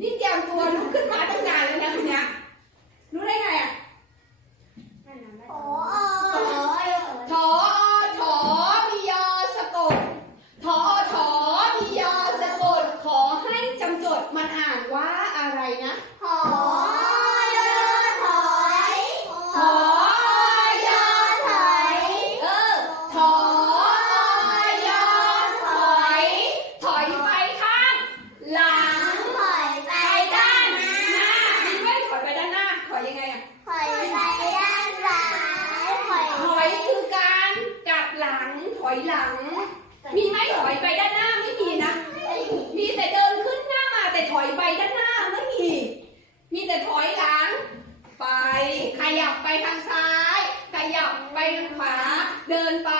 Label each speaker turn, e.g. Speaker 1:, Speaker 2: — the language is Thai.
Speaker 1: นี่เตรียมตัวลุกขึ้นมาตั้งนานแล้วนะคุณเนี่ย
Speaker 2: หอยไปด้านซ้ายถอย
Speaker 1: คือการกับหลังถอยหลัง
Speaker 2: มีไหม
Speaker 1: ถอยไปด้านหน้าไม่มีนะ มีแต่เดินขึ้นหน้ามาแต่ถอยไปด้านหน้าไม่มี มีแต่ถอยหลัง ไป ขยับไปทางซ้าย ขยับไปทางขวา เดินไป